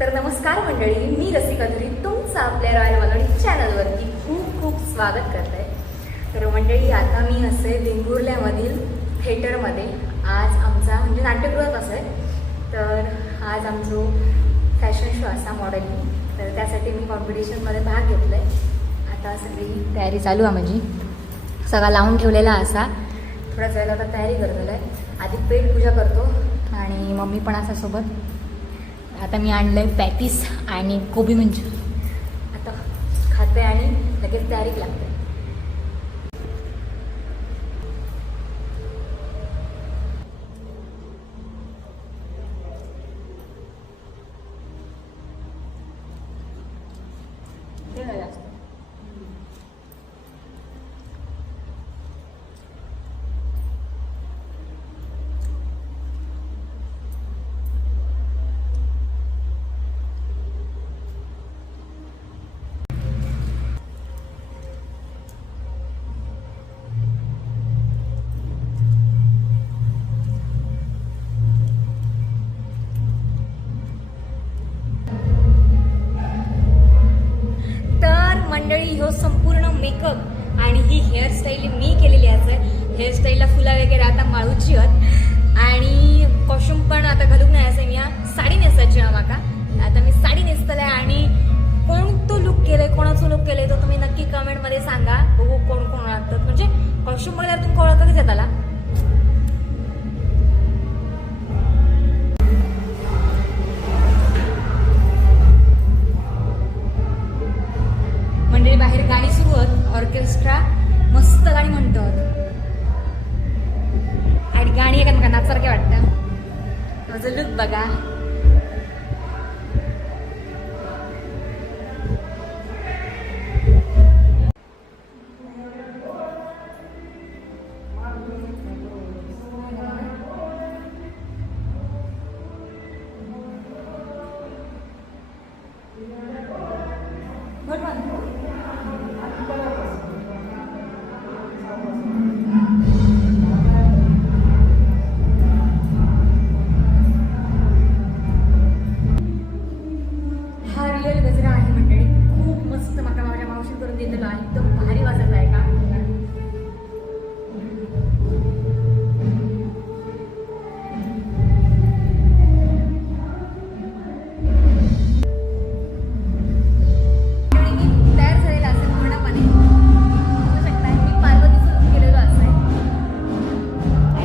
तर नमस्कार मंडळी, मी रसिका धुरी तुमचं आपल्या रॉयल मलवणी चॅनलवरती खूप खूप स्वागत करते. तर मंडळी, आता मी असे वेंगुर्ल्यामधील थिएटरमध्ये आज आमचा म्हणजे नाट्यगृहात असं आहे. तर आज आमचं फॅशन शो असा मॉडेलिंग, तर त्यासाठी मी कॉम्पिटिशनमध्ये भाग घेतला आहे. आता सगळी तयारी चालू आहे माझी, सगळा लावून ठेवलेला असा. थोड्याच वेळेला आता तयारी करतलं आहे. आधी पेट पूजा करतो आणि मम्मी पण असा सोबत. आता मी आणलं आहे पॅटीस आणि कोबी मंचुरी. आता खाते आणि लगेच तयारीत लागते. मंडळी, ह्यो संपूर्ण मेकअप आणि ही हेअरस्टाईल मी केलेली आहे. हेअरस्टाईलला फुला वगैरे आता माळूची आहेत आणि कॉस्ट्युम पण आता घालूक नाही. असं मी साडी नेसायची ना माका. आता मी साडी नेसतले आणि कोणतं लुक केलंय, कोणाचं लुक केलंय तो तुम्ही नक्की कमेंटमध्ये सांगा. बघू कोण कोण आणतात. म्हणजे कॉस्ट्युम बघल्यावर तुम्ही ओळख कधीच येताला. म्हणजे बाहेर गाणी सुरू आहेत, ऑर्केस्ट्रा मस्त गाणी म्हणतात आणि गाणी एका नाचसारखे वाटतं. माझं लुक बघा.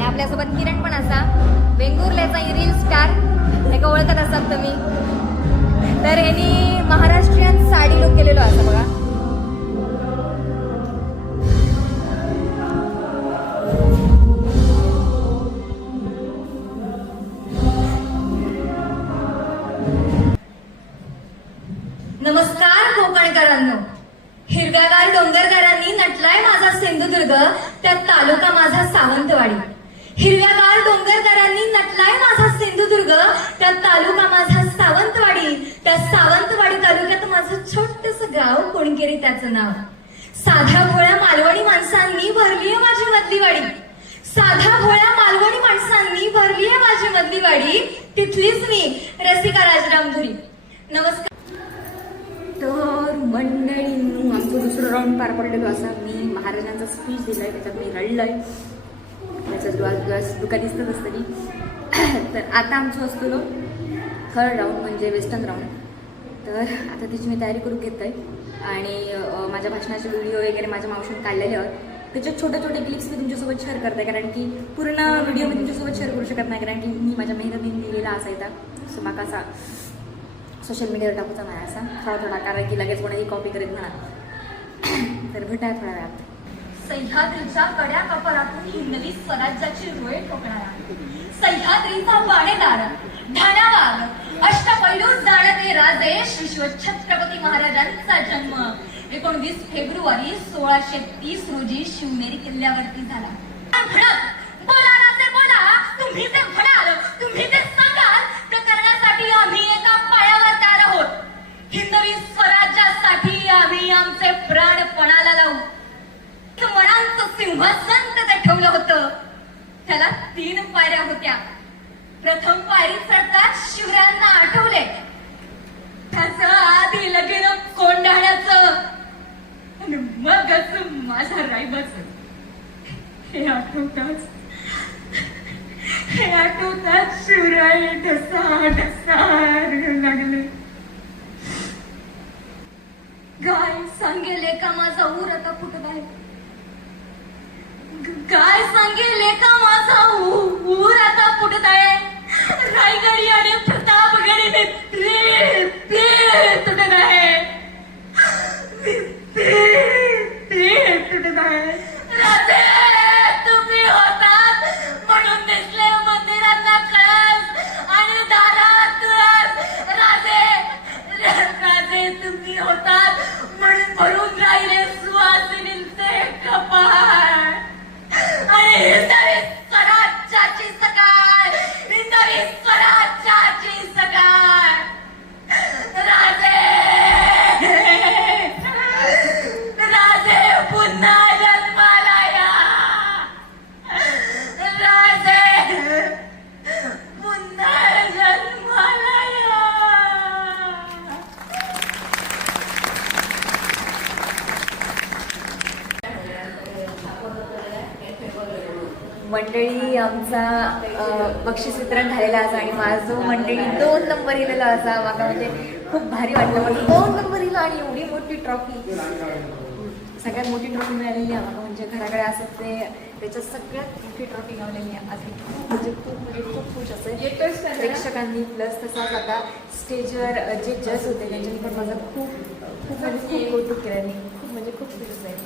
आपल्यासोबत किरण पण असा, वेंगुर्ल्याचा रील स्टार एका ओळखत असाल तुम्ही. तर ह्यांनी महाराष्ट्रीयन साडी लुक केलेलो असं बघा. नमस्कार कोकणकरांनो, हिरव्यागार डोंगरकरांनी नटलाय माझा सिंधुदुर्ग, त्यात तालुका माझा सावंतवाडी. हिरव्यागार डोंगरकरांनी नटलाय माझा सिंधुदुर्ग, त्यात तालुका माझा सावंतवाडी. त्या सावंतवाडी तालुक्यात माझं छोटस गाव कोणकेरी, त्याचं नाव. साध्या भोळ्या मालवणी माणसांनी भरलीये माझी मधली वाडी. साध्या भोळ्या मालवणी माणसांनी भरलीये माझी मधली वाडी. तिथलीच मी रसिका राजराम धुरी. नमस्कार. तर मंडळींनो, आमचं दुसरं राऊंड पार पडलेलो असा. मी महाराजांचा स्पीच दिलाय, त्याच्यात मी रडलंय. त्याच्यात दुका दिसतच असतं की. तर आता आमचं असतो थर्ड राऊंड म्हणजे वेस्टर्न राऊंड. तर आता तिची मी तयारी करून घेत आहे आणि माझ्या भाषणाचे व्हिडिओ वगैरे माझ्या मावशीने काढलेले आहेत. त्याच्यात छोटे छोटे क्लिप्स मी तुमच्यासोबत शेअर करते, कारण की पूर्ण व्हिडिओ मी तुमच्यासोबत शेअर करू शकत नाही, कारण की मी माझ्या मेहनतीने लिहिलेला असायचा. सो माका असा सोशल मीडियावर टाकूचा नाही असा थोडा थोडा, कारण की लगेच कोणाही कॉपी करीत म्हणा. तर भेटाय थोड्या वेळात. सह्याद्रीच्या कड्या कपाळातून हिंदवी स्वराज्याची रोळे ठोकणारा सह्याद्रीचा बाणेदार ठाण्यावाग अष्टपैलू जाणते राजे श्री शिवछत्रपती महाराजांचा जन्म 19 फेब्रुवारी 1630 रोजी शिवनेरी किल्ल्यावरती झाला. बोला राजे बोला, तुम्ही ते म्हणाल, तुम्ही ते सांगाल, ते करण्यासाठी आम्ही एका पायावर तयार आहोत. हिंदवी स्वराज्यासाठी आम्ही आमचे प्राण पणाला लावू. मनांचं सिंहासन ते ठेवलं होतं. त्याला 3 पायऱ्या होत्या. प्रथम पायरी चढताच शिवरायांना आठवले ढसा ढसा लागले. गाय सांगेले का माझा ऊर आता फुटत आहे. गाय सांगेले का माझा ऊर आता फुटत आहे. रायगडी आणि प्रतापगडी तुटत आहे. तुटत आहे. राजे तुम्ही होतात म्हणून दिसले मंदिरांना कळस आणि दारात तुळस. राजे तुम्ही होतात म्हणून भरून राहिले सुवासिनींचे कपाळ. आणि हिंदवी स्वराज्याची सकाळ, हिंदवी स्वराज्याची सकाळ. राजे पुन्हा जन्माला या. राजे पुन्हा जन्माला या. मंडळी आमचा बक्षीस वितरण झालेला असा आणि माझं मंडळी 2 नंबर इलेला असा. म्हाका म्हणजे खूप भारी वाटलं. पण 2 नंबर इला आणि एवढी मोठी ट्रॉफी, सगळ्यात मोठी ट्रॉफी मिळालेली आहे म्हाका. म्हणजे घराकडे असत ते त्याच्यात सगळ्यात मोठी ट्रॉफी गावलेली आहे. आज खूप खुश असेल प्रेक्षकांनी. प्लस तसाच आता स्टेजवर जे जज होते त्यांच्यानी पण माझं खूप खूप कौतुक केलं. खूप खुश असेल.